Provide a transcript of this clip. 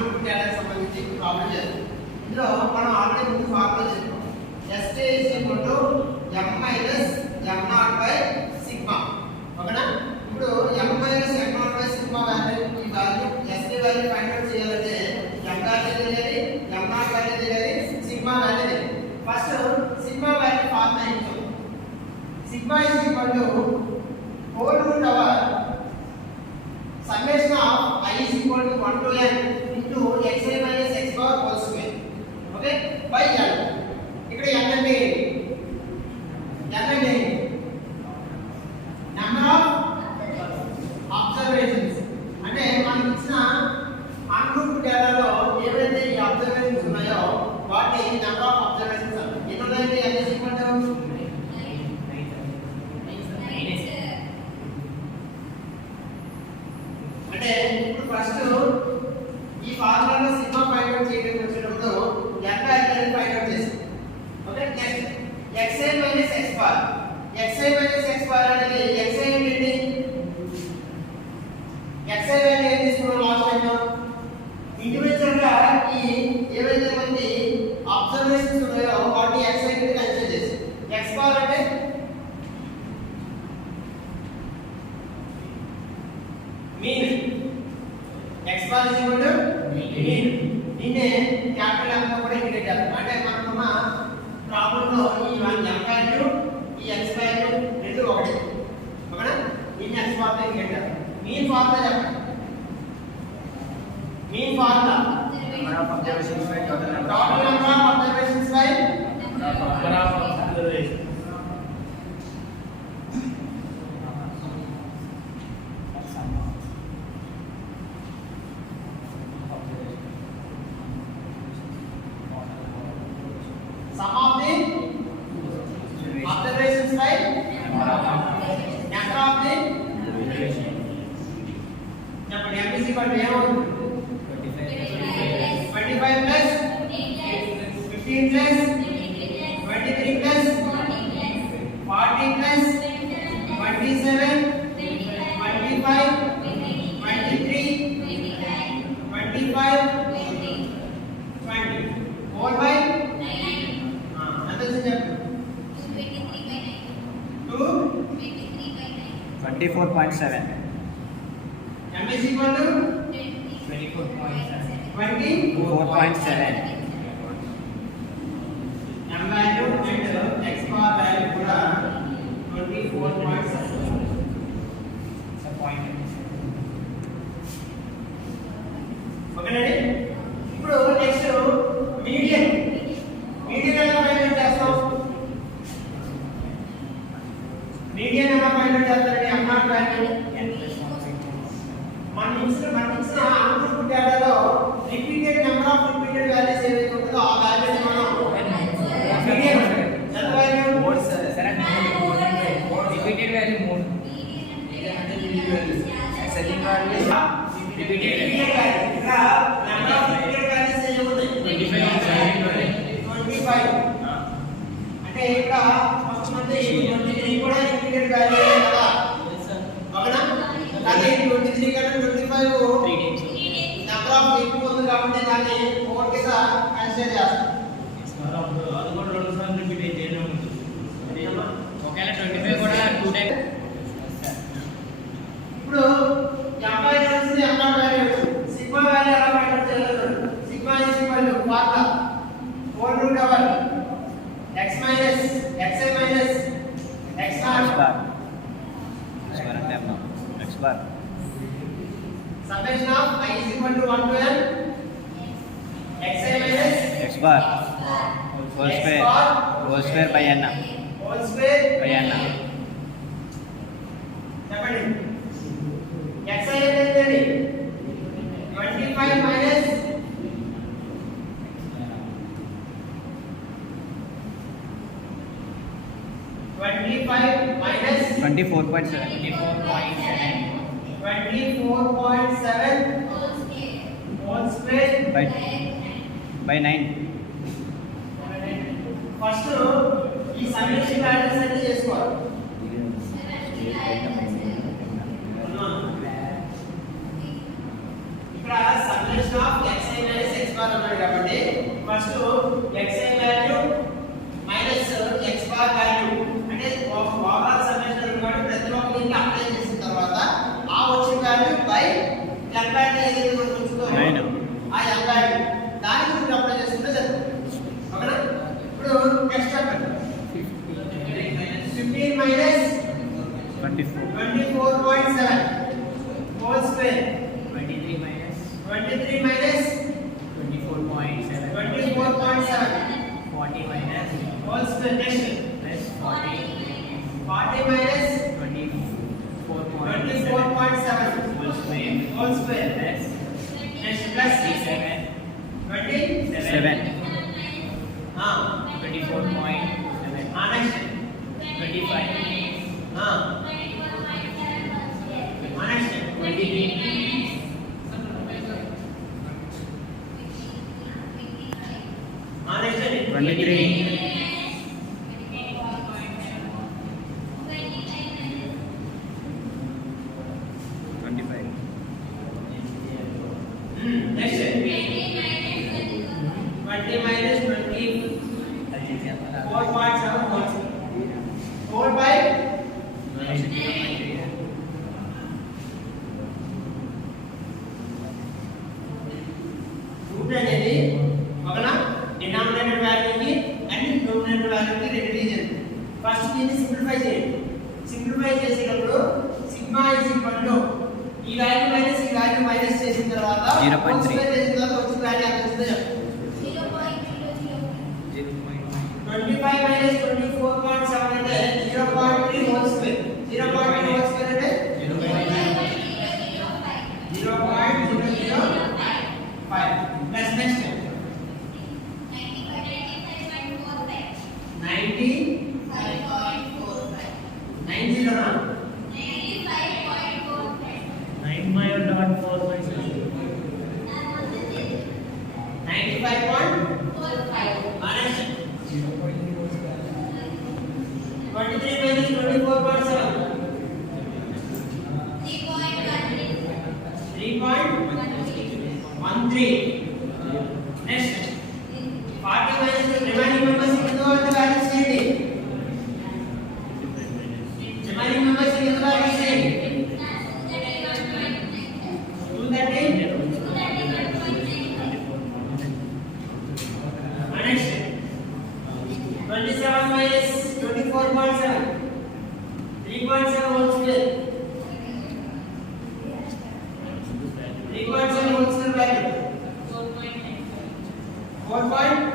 Ungroup డేటాకి సంబంధించి problem చేస్తాం. ఇందులో మనం ఆల్రెడీ ముందు ఫార్ములా చెప్పుకున్నాం. St is equal to m minus m0 by sigma. ఓకేనా? ఇప్పుడు m minus m0 by sigma value ఈ value St value find out చేయాలంటే m వాల్యూ తెలియాలి, m0 వాల్యూ తెలియాలి, sigma వాల్యూ తెలియాలి. ఫస్ట్ sigma వాల్యూ ఫార్ములా ఏంటో sigma is equal to whole root over summation of I is equal to 1 to n into xi minus x bar whole square. Okay? By n. ఇక్కడ n అంటే number of observations. అంటే మనకి ఇచ్చిన ungroup డేటాలో ఏవైతే ఈ observations ఉన్నాయో వాటిని నెంబర్ ఆఫ్ అబ్జర్వేషన్స్ అంటారు. ఎన్ని ఉన్నాయంటే n is equal to అంటే ఇప్పుడు ఫస్ట్ ఈ ఫార్ములాలో సిగ్మా ఫైండ్ అవుట్ చేయడానికి వచ్చేటప్పుడు n వాల్యూని ఫైండ్ అవుట్ చేస్తాం. Okay, next xi minus x bar. xi minus x bar అనేది xi ఏంటి? xi వాల్యూ ఏం తీసుకున్నాం లాస్ట్ టైం? ఇండివిజువల్ గా ఈ ఏవైతే మంది అబ్జర్వేషన్స్ ఉన్నాయో వాటి xi ని కన్సిడర్ చేసి x bar అంటే mean. x bar is equal to mean. దీన్నే క్యాపిటల్ M తో కూడా ఇండికేట్ చేస్తాం. అంటే మనకున్న ప్రాబ్లం లో ఈ m వాల్యూ ఈ x వాల్యూ రెండు ఒకటే. ఓకేనా? దీన్ని x bar తో ఇండికేట్ చేస్తాం. మీన్ ఫార్ములా చెప్పండి. Mean formula number of observations by total number of observations by number of observations. sum of the observations by number of the చెప్పండి. m is equal to ఏమవుతుంది? 25 plus 15 plus 23 plus 40 plus 27 25 23 25 20 4 by ఎంత వచ్చింది చెప్పండి? 24.7. m is equal to 24.7. 24.7. m value and x bar value కూడా 24.7. ఓకేనండి? ఇప్పుడు next median. Median ఎలా find out చేస్తాం? మీడియన్ ఎలా ఫైండ్ అవుట్ చేస్తారండి? m0 వాల్యూ మన ఇచ్చిన అన్గ్రూప్ డేటాలో repeated number of repeated values ఏవైతే ఉంటుందో ఆ వాల్యూస్ మనం మీడియన్ ఎంత value? Repeated value more. Second value is repeated value. ఇక్కడ నెంబర్ ఆఫ్ రిపీటెడ్ వాల్యూస్ ఏముంది? 25. అంటే ఇక్కడ ఫస్ట్ మంది 23 కూడా రిపీటెడ్ వాల్యూ కదా. ఓకేనా? కానీ 23 కన్నా 25 నెంబర్ ఆఫ్ ఎక్కువ ఉంది కాబట్టి దాన్ని ఓవర్ కింద కన్సిడర్ చేస్తాం. అది కూడా రెండు సార్లు రిపీట్ అయితే ఒకవేళ 25 కూడా 2 టైమ్స్. ఇప్పుడు m value m0 value sigma value ఎలా ఫైండ్ అవుట్ చేయాలి? Sigma is equal to formula 4 root over x minus xi minus x0 x bar summation of I is equal to 1 to n xi minus x bar whole square by n whole square by n. చెప్పండి. xi ఏంటండి? 25 minus 25 minus 24.7. 24.7 whole square by 9. First ఈ summation values అన్ని చేసుకోవాలి. ఇక్కడ summation of xi కాబట్టి first xi value minus x bar value అంటే overall summation కాబట్టి ప్రతి ఒక్క దీనికి అప్లై చేసిన తర్వాత ఆ వచ్చిన వాల్యూ బై n వాల్యూ ఏదైతే మనకు వచ్చిందో ఆ n వాల్యూ దానికి మీరు అప్లై చేసుకుంటే సరిపోతుంది. ఓకేనా? ఇప్పుడు నెక్స్ట్ చెప్పండి. 15 minus 24.7 whole square 23 minus 23 minus 24.7 40 minus whole square next plus 40 minus 24.7 whole square plus next plus 7 27 24.7 next 25 next 23 next 23 next 20 minus 24.7 whole by route అనేది ఒకనా డినామినేటర్ వాల్యూకి అండ్ న్యూమరేటర్ వాల్యూకి రెండు division. First దీన్ని simplify చేయండి. Simplify చేసేటప్పుడు sigma is equal to ఈ value minus ఈ value minus చేసిన తర్వాత 0.3 చేసిన తర్వాత వచ్చిన వాల్యూ ఎంత వస్తుందో చెప్పండి. 25 minus 24.7 అంటే 0.3 హోల్ స్క్వేర్ 0.3 హోల్ స్క్వేర్ అంటే 0.005 ప్లస్ నెక్స్ట్ 90 90 నా 95.45 minus 23 minus 24.7 3.13 next 40 minus remaining numbers into all the values చేయండి. remaining numbers into the values చేయండి. 230 next 27 minus 24.7 3.7 whole square 3.7 whole square value 4.9